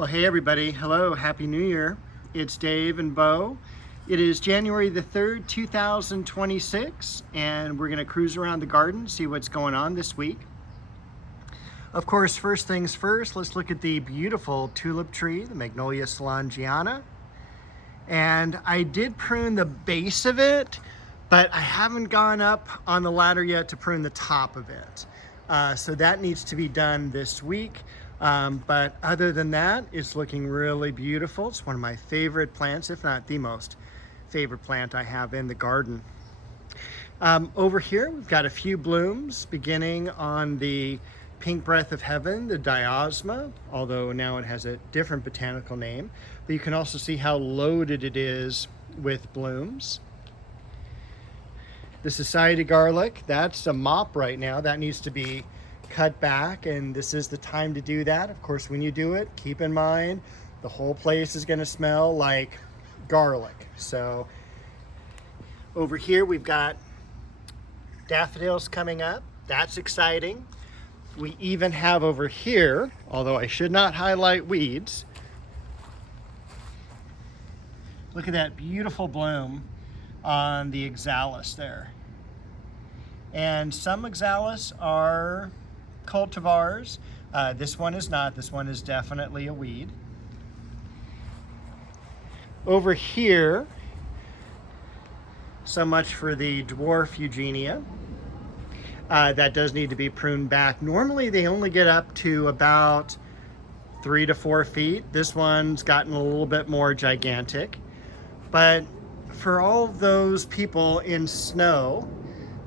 Well, hey everybody, hello, Happy New Year. It's Dave and Bo. It is January the 3rd, 2026, and we're gonna cruise around the garden, see what's going on this week. Of course, first things first, let's look at the beautiful tulip tree, the Magnolia Solangiana. And I did prune the base of it, but I haven't gone up on the ladder yet to prune the top of it. So that needs to be done this week. But other than that, it's looking really beautiful. It's one of my favorite plants, if not the most favorite plant I have in the garden. Over here, we've got a few blooms beginning on the Pink Breath of Heaven, the Diosma, although now it has a different botanical name. But you can also see how loaded it is with blooms. The Society Garlic, that's a mop right now. That needs to be cut back, and this is the time to do that. Of course, when you do it, keep in mind the whole place is going to smell like garlic. So over here we've got daffodils coming up. That's exciting. We even have over here, although I should not highlight weeds, look at that beautiful bloom on the oxalis there. And some oxalis are cultivars. This one is not. This one is definitely a weed. Over here, so much for the dwarf Eugenia. That does need to be pruned back. Normally they only get up to about 3 to 4 feet. This one's gotten a little bit more gigantic. But for all of those people in snow,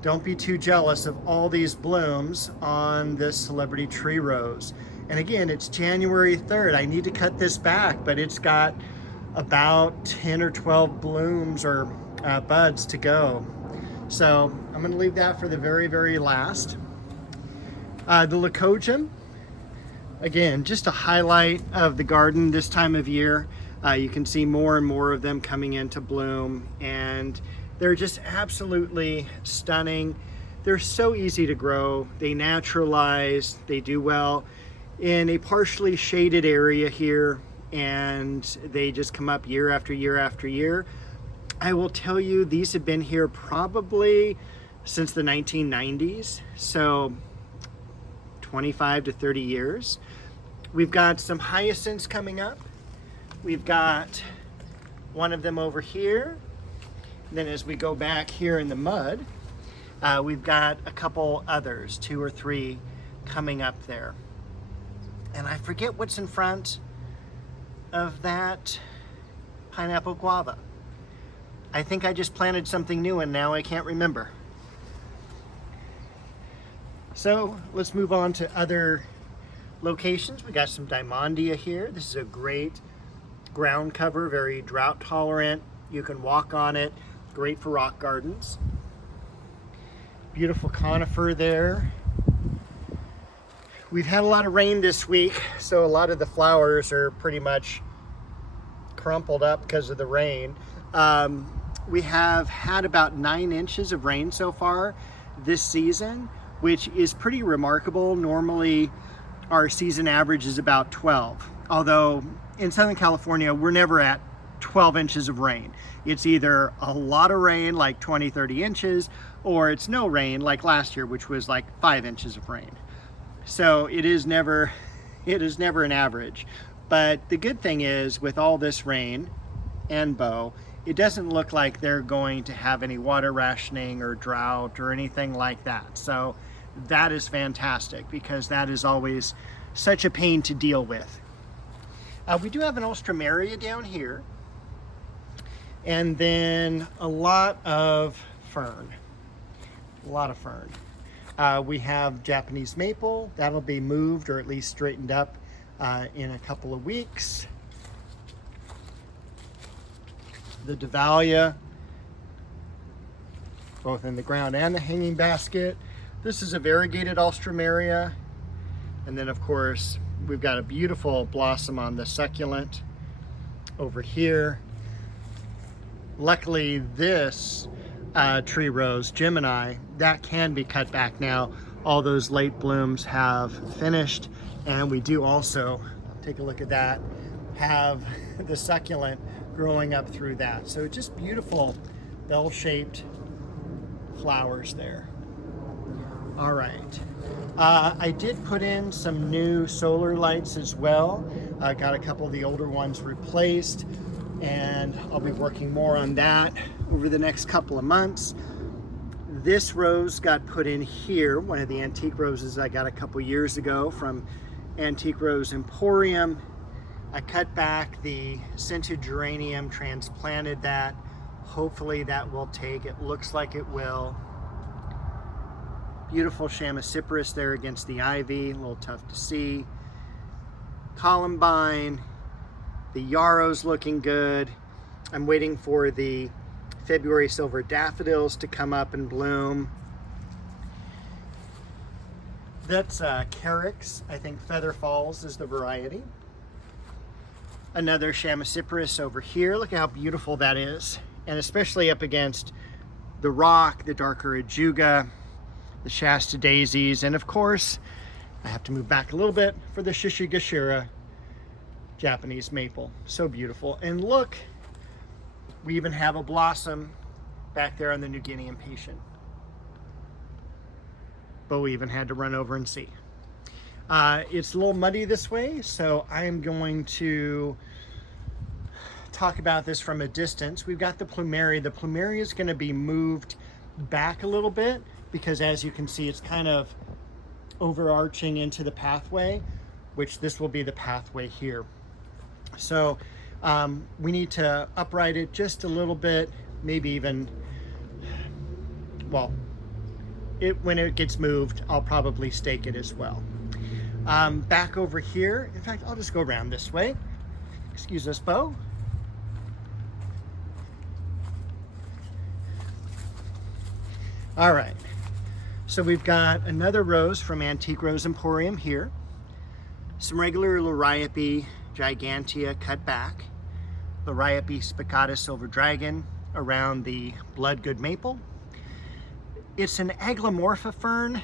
don't be too jealous of all these blooms on this celebrity tree rose. And again, it's January 3rd. I need to cut this back, but it's got about 10 or 12 blooms or buds to go. So I'm gonna leave that for the very, very last. The Leucojum, again, just a highlight of the garden this time of year. You can see more and more of them coming into bloom, and they're just absolutely stunning. They're so easy to grow. They naturalize, they do well in a partially shaded area here, and they just come up year after year after year. I will tell you, these have been here probably since the 1990s, so 25 to 30 years. We've got some hyacinths coming up. We've got one of them over here. Then as we go back here in the mud, we've got a couple others, 2 or 3 coming up there. And I forget what's in front of that pineapple guava. I think I just planted something new and now I can't remember. So let's move on to other locations. We got some Diamondia here. This is a great ground cover, very drought tolerant. You can walk on it. Great for rock gardens. Beautiful conifer there. We've had a lot of rain this week, so a lot of the flowers are pretty much crumpled up because of the rain. We have had about 9 inches of rain so far this season, which is pretty remarkable. Normally our season average is about 12, although in Southern California we're never at 12 inches of rain. It's either a lot of rain, like 20, 30 inches, or it's no rain, like last year, which was like 5 inches of rain. So it is never an average. But the good thing is, with all this rain and Bo, it doesn't look like they're going to have any water rationing or drought or anything like that. So that is fantastic, because that is always such a pain to deal with. We do have an Alstroemeria down here, and then a lot of fern. We have Japanese maple. That'll be moved or at least straightened up in a couple of weeks. The Dahlia, both in the ground and the hanging basket. This is a variegated Alstroemeria. And then of course, we've got a beautiful blossom on the succulent over here. Luckily, this tree rose, Gemini, that can be cut back now. All those late blooms have finished, and we do also, take a look at that, have the succulent growing up through that. So just beautiful bell-shaped flowers there. All right. I did put in some new solar lights as well. I got a couple of the older ones replaced, and I'll be working more on that over the next couple of months. This rose got put in here, one of the antique roses I got a couple years ago from Antique Rose Emporium. I cut back the scented geranium, transplanted that. Hopefully that will take. It looks like it will. Beautiful Chamaecyparis there against the ivy, a little tough to see. Columbine, the yarrow's looking good. I'm waiting for the February silver daffodils to come up and bloom. That's Carex, I think Feather Falls is the variety. Another Chamaecyparis over here. Look at how beautiful that is. And especially up against the rock, the darker ajuga, the Shasta Daisies, and of course, I have to move back a little bit for the Shishigashira Japanese maple. So beautiful. And look, we even have a blossom back there on the New Guinea Impatient. But we even had to run over and see. It's a little muddy this way, so I am going to talk about this from a distance. We've got the plumeria. The plumeria is going to be moved back a little bit because, as you can see, it's kind of overarching into the pathway, which this will be the pathway here. So we need to upright it just a little bit, maybe even, well, when it gets moved, I'll probably stake it as well. Back over here, in fact, I'll just go around this way. Excuse us, Bo. All right, so we've got another rose from Antique Rose Emporium here. Some regular Liriope gigantea cut back. Liriope spicata silver dragon around the bloodgood maple. It's an Aglamorpha fern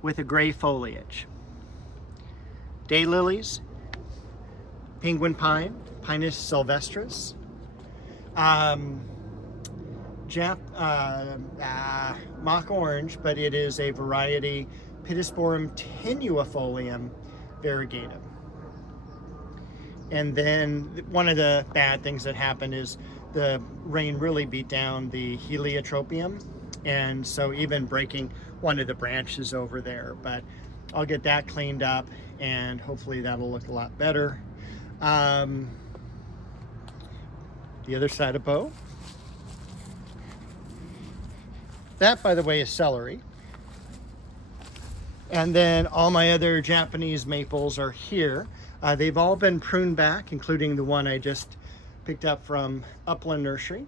with a gray foliage. Daylilies, penguin pine, Pinus sylvestris, mock orange, but it is a variety, Pittosporum tenuifolium variegatum. And then one of the bad things that happened is the rain really beat down the heliotropium, and so even breaking one of the branches over there, but I'll get that cleaned up and hopefully that'll look a lot better. The other side of Bo. That, by the way, is celery. And then all my other Japanese maples are here. They've all been pruned back, including the one I just picked up from Upland Nursery.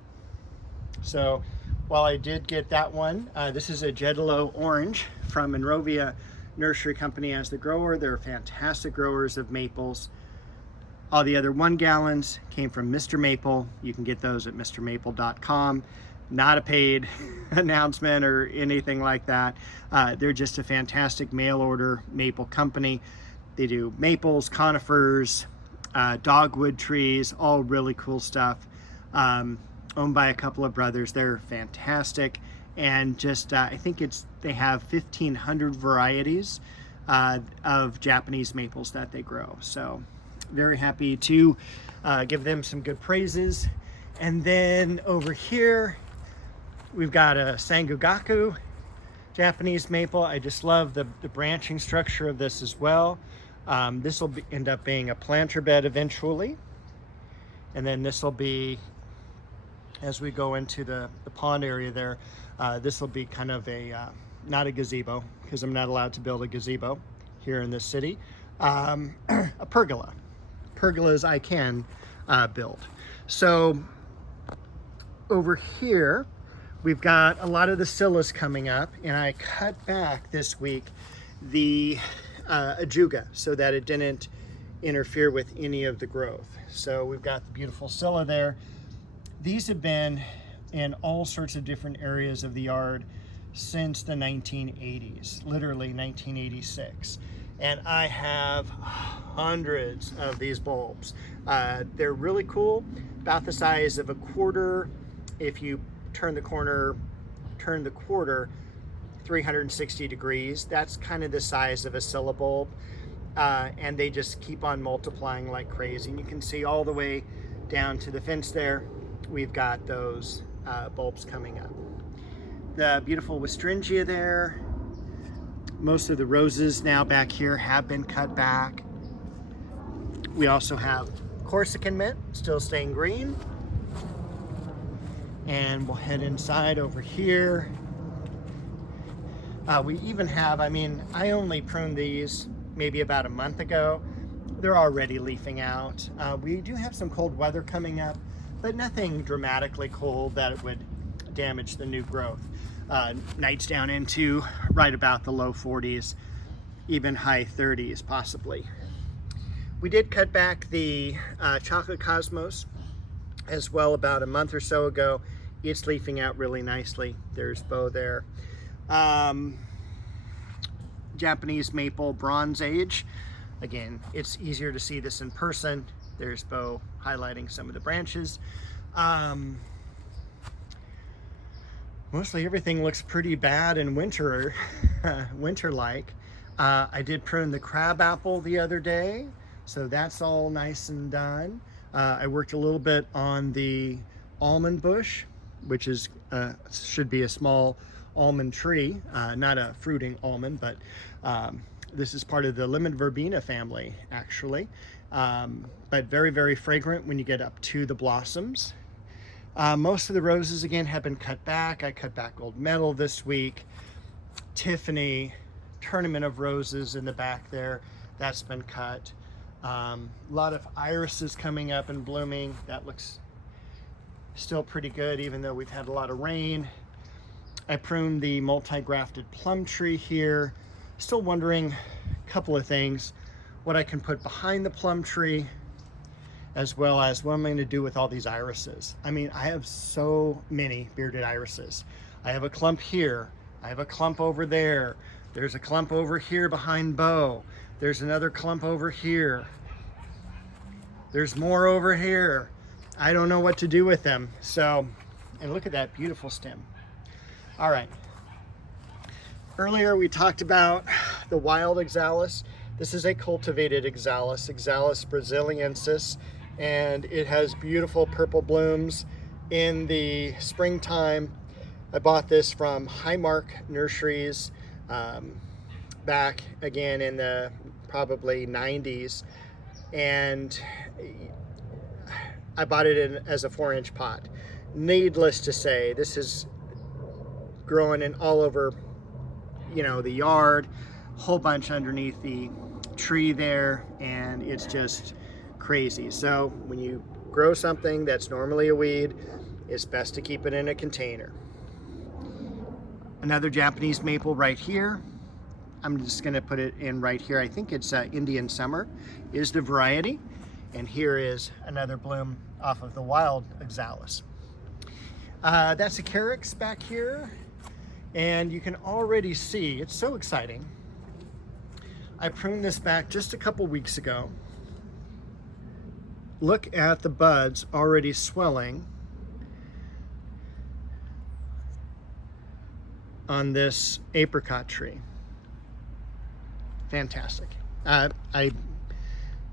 So while I did get that one, this is a Jedalo Orange from Monrovia Nursery Company as the grower. They're fantastic growers of maples. All the other 1 gallons came from Mr. Maple. You can get those at mrmaple.com. Not a paid announcement or anything like that. They're just a fantastic mail order maple company. They do maples, conifers, dogwood trees, all really cool stuff. Owned by a couple of brothers. They're fantastic. And just, I think they have 1,500 varieties of Japanese maples that they grow. So very happy to give them some good praises. And then over here, we've got a Sangugaku Japanese maple. I just love the branching structure of this as well. This will end up being a planter bed eventually. And then this will be, as we go into the pond area there, this will be kind of a, not a gazebo, because I'm not allowed to build a gazebo here in this city, a pergola. Pergolas I can build. So over here, we've got a lot of the scillas coming up, and I cut back this week the ajuga so that it didn't interfere with any of the growth. So we've got the beautiful scilla there. These have been in all sorts of different areas of the yard since the 1980s, literally 1986. And I have, hundreds of these bulbs. They're really cool, about the size of a quarter. If you turn the quarter 360 degrees, that's kind of the size of a Scilla bulb. And they just keep on multiplying like crazy. And you can see all the way down to the fence there, we've got those bulbs coming up. The beautiful Westringia there. Most of the roses now back here have been cut back. We also have Corsican mint, still staying green. And we'll head inside over here. We even have, I only pruned these maybe about a month ago. They're already leafing out. We do have some cold weather coming up, but nothing dramatically cold that it would damage the new growth. Nights down into right about the low 40s, even high 30s possibly. We did cut back the chocolate cosmos as well about a month or so ago. It's leafing out really nicely. There's Beau there. Japanese maple Bronze Age. Again, it's easier to see this in person. There's Beau highlighting some of the branches. Mostly everything looks pretty bad and winter-like. I did prune the crabapple the other day, so that's all nice and done. I worked a little bit on the almond bush, which is should be a small almond tree, not a fruiting almond, but this is part of the lemon verbena family, actually. But very, very fragrant when you get up to the blossoms. Most of the roses, again, have been cut back. I cut back Gold Medal this week. Tiffany, Tournament of Roses in the back there, that's been cut. A lot of irises coming up and blooming. That looks still pretty good, even though we've had a lot of rain. I pruned the multi-grafted plum tree here. Still wondering a couple of things. What I can put behind the plum tree, as well as what I'm going to do with all these irises. I have so many bearded irises. I have a clump here. I have a clump over there. There's a clump over here behind Beau. There's another clump over here. There's more over here. I don't know what to do with them. So, and look at that beautiful stem. All right. Earlier we talked about the wild Oxalis. This is a cultivated Oxalis, Oxalis brasiliensis, and it has beautiful purple blooms in the springtime. I bought this from Highmark Nurseries back again in the probably 90s, and I bought it as a 4-inch pot. Needless to say, this is growing in all over, the yard, whole bunch underneath the tree there, and it's just crazy. So when you grow something that's normally a weed, it's best to keep it in a container. Another Japanese maple right here. I'm just going to put it in right here. I think it's Indian Summer is the variety. And here is another bloom off of the wild Oxalis. That's a Carex back here. And you can already see, it's so exciting. I pruned this back just a couple weeks ago. Look at the buds already swelling on this apricot tree. Fantastic. I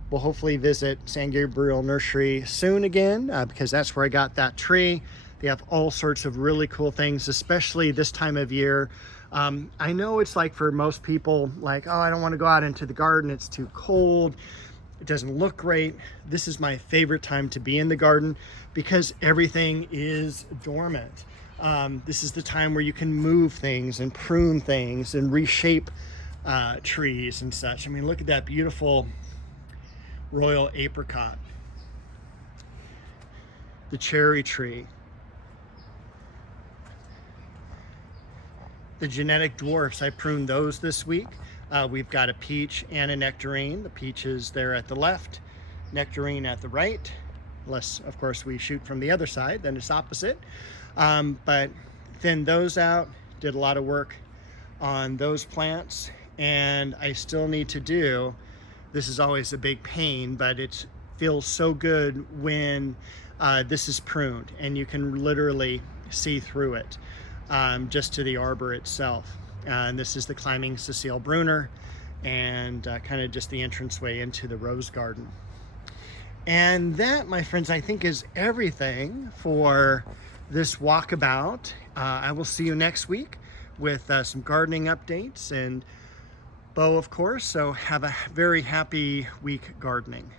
will hopefully visit San Gabriel Nursery soon again because that's where I got that tree. They have all sorts of really cool things, especially this time of year. I know it's like for most people, like, oh, I don't want to go out into the garden. It's too cold. It doesn't look great. This is my favorite time to be in the garden because everything is dormant. This is the time where you can move things and prune things and reshape trees and such. Look at that beautiful royal apricot. The cherry tree. The genetic dwarfs, I pruned those this week. We've got a peach and a nectarine. The peach is there at the left, nectarine at the right. Unless, of course, we shoot from the other side, then it's opposite. But thinned those out, did a lot of work on those plants, and I still need to do This is always a big pain, but it feels so good when this is pruned and you can literally see through it just to the arbor itself. And this is the climbing Cecile Bruner, and kind of just the entranceway into the rose garden. And that, my friends, I think is everything for this walkabout. I will see you next week with some gardening updates and Bo, of course. So have a very happy week gardening.